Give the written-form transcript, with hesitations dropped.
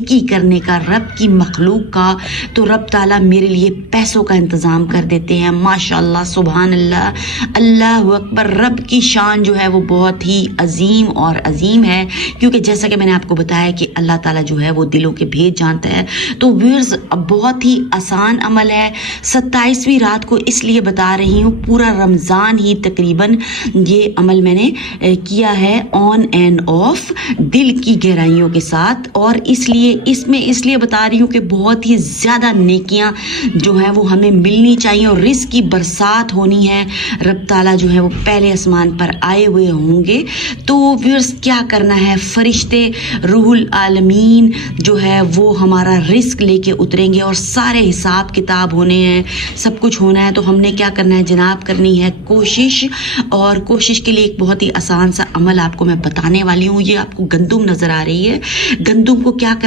की करने का, रब की मखलूक का, तो रब ताला मेरे लिए पैसों का इंतज़ाम कर देते हैं। माशाअल्लाह, सुभान अल्लाह, अल्लाहु अकबर। रब की शान जो है वो बहुत ही अजीम और अजीम है, क्योंकि जैसा कि मैंने आपको बताया कि अल्लाह ताला जो है वो दिलों के भेद जानता है। तो व्यूअर्स, बहुत ही आसान अमल है। 27वीं रात को इसलिए बता रही हूँ, पूरा रमज़ान ही तकरीबन ये अमल मैंने किया है ऑन एंड ऑफ, दिल की गहराइयों के साथ। और इसलिए इसलिए बता रही हूँ कि बहुत ही ज़्यादा नेकियां जो है वो हमें मिलनी चाहिए और रिस्क की बरसात होनी है। रब ताला जो है वो पहले आसमान पर आए हुए होंगे। तो व्यूअर्स, क्या करना है, फरिश्ते रूहुल आलमीन जो है वो हमारा रिस्क लेके उतरेंगे और सारे हिसाब किताब होने हैं, सब कुछ होना है। तो हमने क्या करना है जनाब, करनी है कोशिश। और कोशिश के लिए एक बहुत ही आसान सा अमल आपको मैं बताने वाली हूँ। ये आपको गंदुम नज़र आ रही है, गंदुम को क्या कर